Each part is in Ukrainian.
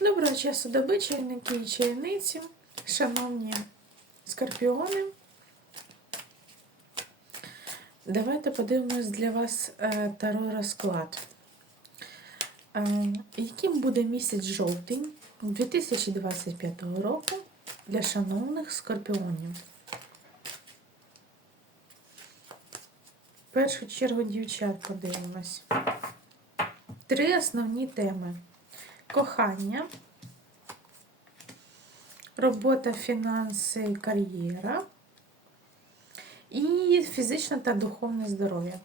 Доброго часу доби, чайники і чайниці, шановні скорпіони. Давайте подивимось для вас е, таро розклад. Е, Яким буде місяць жовтень 2025 року для шановних скорпіонів? В першу чергу дівчат подивимось. Три основні теми кохання, робота, фінанси, кар'єра і фізичне та духовне здоров'я.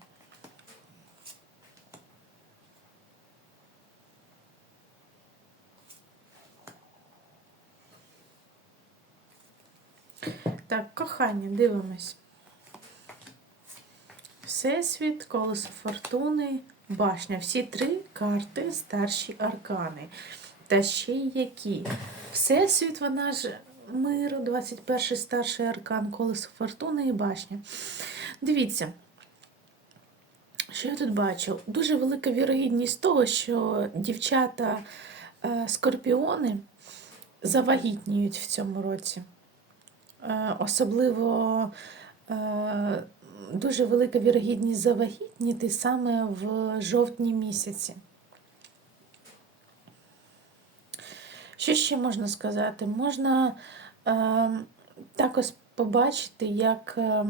Так, кохання, дивимось. Всесвіт, колесо фортуни, башня. Всі три карти старші аркани. Та ще й які. Всесвіт, вона ж миру, 21-й старший аркан, колесо фортуни і башня. Дивіться, що я тут бачу? Дуже велика вірогідність того, що дівчата е, завагітніють в цьому році. Е, особливо е, дуже велика вірогідність завагітніти саме в жовтні місяці. Що ще можна сказати? Можна е, також побачити, як е,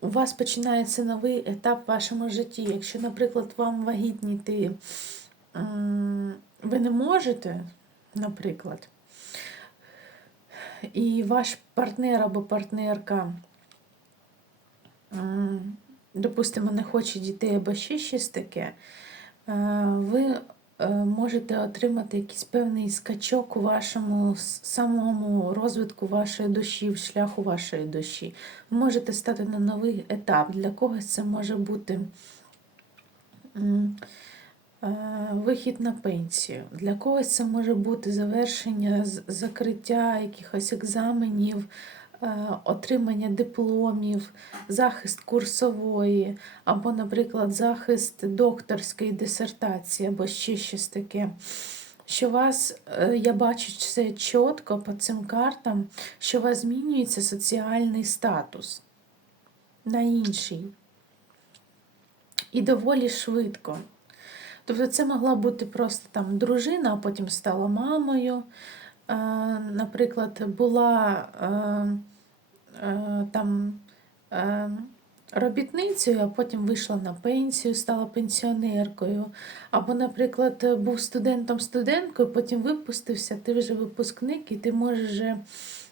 у вас починається новий етап в вашому житті. Якщо, наприклад, вам вагітніти м, ви не можете, наприклад, і ваш партнер або партнерка, допустимо, не хоче дітей або ще щось таке, ви е, можете отримати якийсь певний скачок у вашому самому розвитку вашої душі, в шляху вашої душі. Ви можете стати на новий етап. Для когось це може бути вихід на пенсію. Для когось це може бути завершення, закриття якихось екзаменів, отримання дипломів, захист курсової, або, наприклад, захист докторської дисертації, або ще щось таке. Що вас, е, я бачу це чітко по цим картам, що у вас змінюється соціальний статус на інший. І доволі швидко. Тобто це могла бути просто там дружина, а потім стала мамою. Е, Наприклад, була е, е, там е, робітницею, а потім вийшла на пенсію, стала пенсіонеркою. Або, наприклад, був студентом-студенткою, потім випустився, ти вже випускник, і ти можеш вже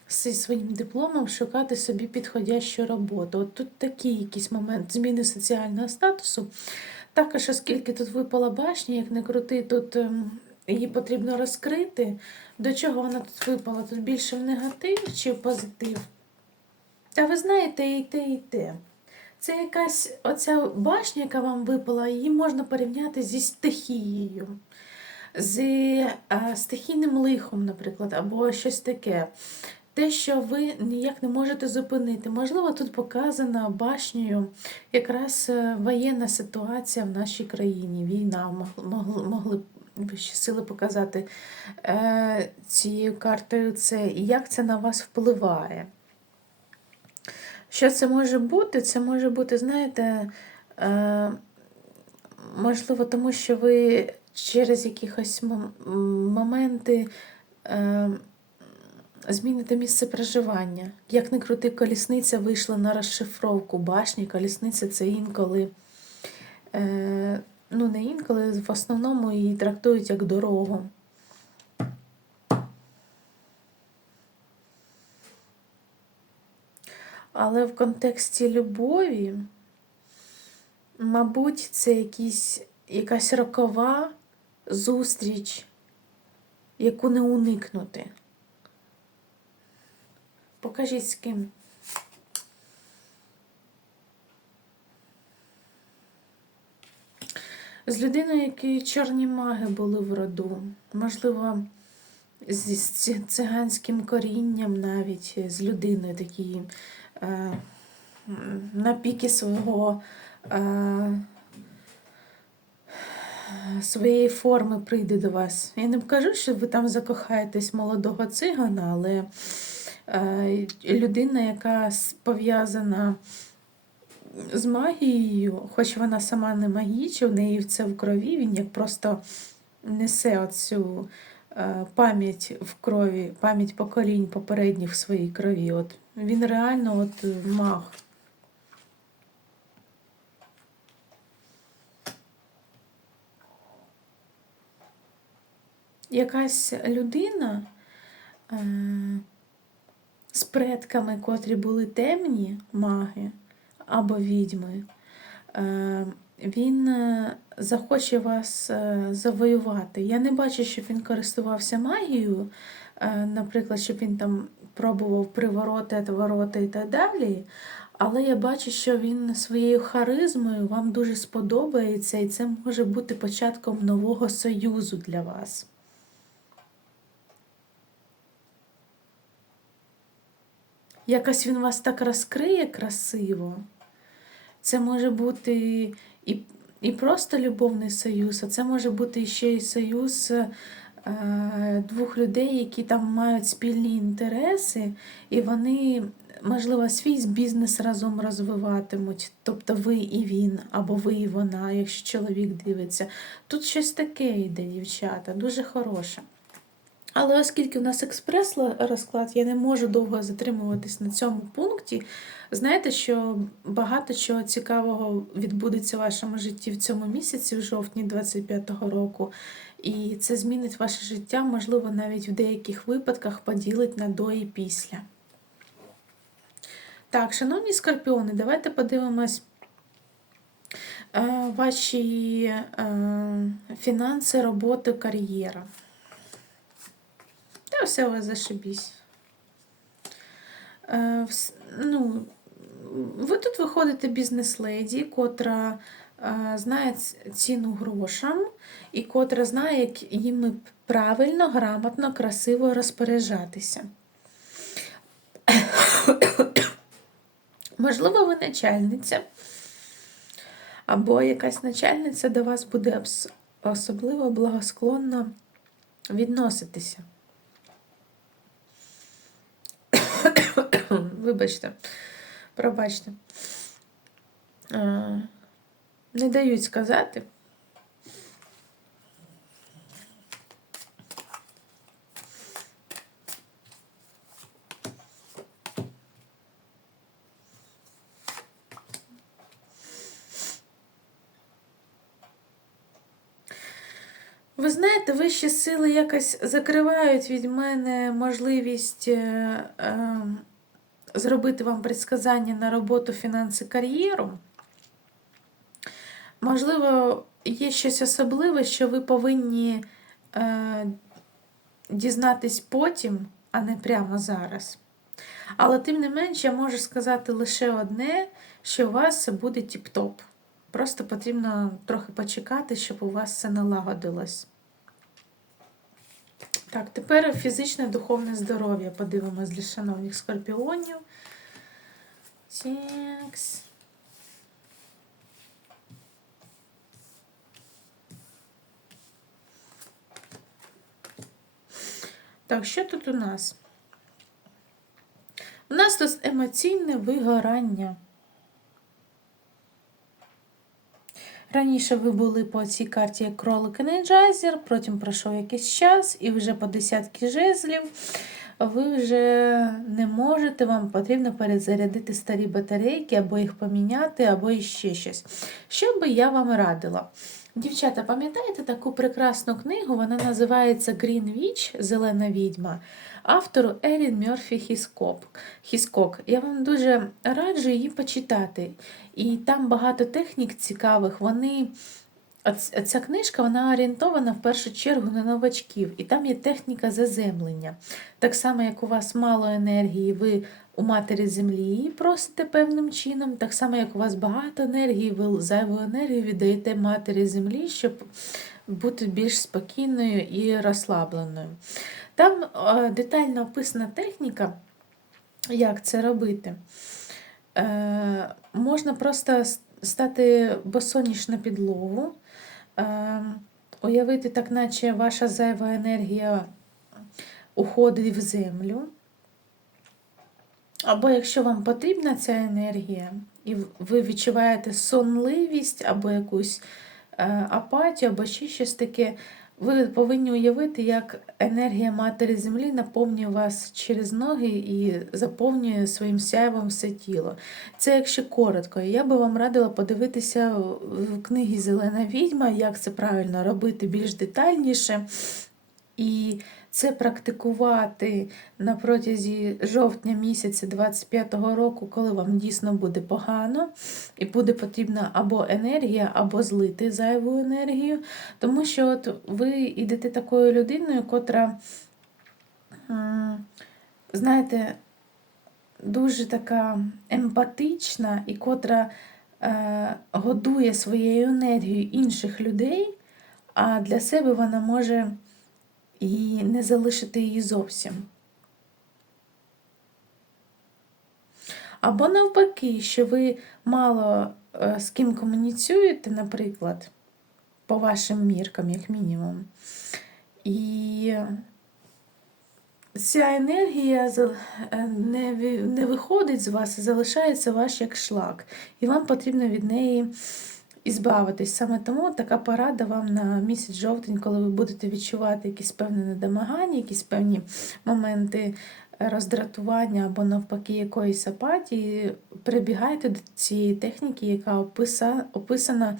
зі своїм дипломом шукати собі підходящу роботу. От тут такий якийсь момент зміни соціального статусу. Також, оскільки тут випала башня, як не крути, тут ем, її потрібно розкрити. До чого вона тут випала? Тут більше в негатив чи в позитив? Та ви знаєте, і те, і те. Це якась оця башня, яка вам випала, її можна порівняти зі стихією, з стихійним лихом, наприклад, або щось таке. Те, що ви ніяк не можете зупинити. Можливо, тут показана башнею якраз е, воєнна ситуація в нашій країні, війна. Могли, могли вищі сили показати е, цією картою це, і як це на вас впливає. Що це може бути? Це може бути, знаєте, е, можливо, тому що ви через якісь моменти е, зміните місце проживання. Як не крути, колісниця вийшла на розшифровку башні. Колісниця це інколи, е, ну не інколи, в основному її трактують як дорогу. Але в контексті любові, мабуть, це якісь, якась рокова зустріч, яку не уникнути. Покажіть з ким. З людиною, які чорні маги були в роду. Можливо, ці- циганським корінням навіть, з людиною такі м, на піки свого е, своєї форми прийде до вас. Я не кажу, що ви там закохаєтесь молодого цигана, але е, людина, яка пов'язана з магією, хоч вона сама не магічна, в неї це в крові, він як просто несе оцю е, пам'ять в крові, пам'ять поколінь попередніх в своїй крові. От він реально от е, маг. Якась людина е, з предками, котрі були темні маги або відьми, е, він е, захоче вас е, завоювати. Я не бачу, щоб він користувався магією, е, наприклад, щоб він там пробував привороти, отвороти і так далі. Але я бачу, що він своєю харизмою вам дуже сподобається, і це може бути початком нового союзу для вас. Якось він вас так розкриє красиво. Це може бути і, і просто любовний союз, а це може бути ще й союз е, двох людей, які там мають спільні інтереси, і вони, можливо, свій бізнес разом розвиватимуть. Тобто ви і він, або ви і вона, якщо чоловік дивиться. Тут щось таке йде, дівчата, дуже хороше. Але оскільки у нас експрес-розклад, я не можу довго затримуватись на цьому пункті. Знаєте, що багато чого цікавого відбудеться в вашому житті в цьому місяці, в жовтні 25-го року. І це змінить ваше життя, можливо, навіть в деяких випадках поділить на до і після. Так, шановні скорпіони, давайте подивимось е, ваші е, фінанси, роботи, кар'єра. У вас зашибісь. Е, ну, ви тут виходите бізнес-леді, котра е, знає ціну грошам і котра знає, як їми правильно, грамотно, красиво розпоряджатися. Можливо, ви начальниця, або якась начальниця до вас буде особливо благосклонно відноситися. Вибачте, пробачте. Е, Не дають сказати. Ви знаєте, вищі сили якось закривають від мене можливість е, е, зробити вам предсказання на роботу, фінанси, кар'єру. Можливо, є щось особливе, що ви повинні е, дізнатись потім, а не прямо зараз. Але тим не менш, я можу сказати лише одне, що у вас буде тіп-топ. Просто потрібно трохи почекати, щоб у вас все налагодилось. Так, тепер фізичне духовне здоров'я подивимось для шановних скорпіонів. Текс. Так, що тут у нас? У нас тут емоційне вигорання. Раніше ви були по цій карті як кролик енерджайзер, потім пройшов якийсь час, і вже по десятки жезлів ви вже не можете, вам потрібно перезарядити старі батарейки, або їх поміняти, або іще щось. Що би я вам радила? Дівчата, пам'ятаєте таку прекрасну книгу? Вона називається Green Witch, Зелена відьма, автору Ерін Мьорфі Хіскок. Я вам дуже раджу її почитати. І там багато технік цікавих. Вони Ця книжка вона орієнтована в першу чергу на новачків, і там є техніка заземлення. Так само, як у вас мало енергії, ви у матері землі її просите певним чином, так само, як у вас багато енергії, ви зайву енергію віддаєте матері землі, щоб бути більш спокійною і розслабленою. Там е, детально описана техніка, як це робити. Е, можна просто стати босоніж на підлогу, е, уявити так, наче ваша зайва енергія уходить в землю. Або якщо вам потрібна ця енергія, і ви відчуваєте сонливість або якусь е, апатію, або ще щось таке, ви повинні уявити, як енергія Матері Землі наповнює вас через ноги і заповнює своїм сяйвом все тіло. Це якщо коротко. Я би вам радила подивитися в книгі Зелена відьма, як це правильно робити більш детальніше. І це практикувати на протязі жовтня місяця 25-го року, коли вам дійсно буде погано, і буде потрібна або енергія, або злити зайву енергію. Тому що от ви йдете такою людиною, котра, знаєте, дуже така емпатична і котра е, годує своєю енергією інших людей, а для себе вона може і не залишити її зовсім. Або навпаки, що ви мало е, з ким комуніцюєте, наприклад, по вашим міркам, як мінімум. І ця енергія е, не виходить з вас, а залишається ваш як шлак. І вам потрібно від неї і збавитись. Саме тому така порада вам на місяць жовтень, коли ви будете відчувати якісь певні недомагання, якісь певні моменти роздратування або навпаки якоїсь апатії, прибігайте до цієї техніки, яка описана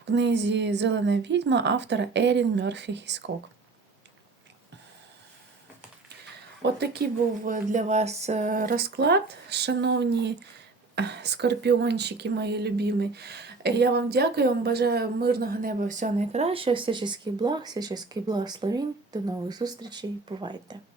в книзі Зелена відьма автора Ерін Мьорфі Хіскок. От такий був для вас е, розклад, шановні скорпіончики, мої любимі. Я вам дякую, вам бажаю мирного неба, всього найкращого, всяческих благ, всяческих благословінь. До нових зустрічей. Бувайте!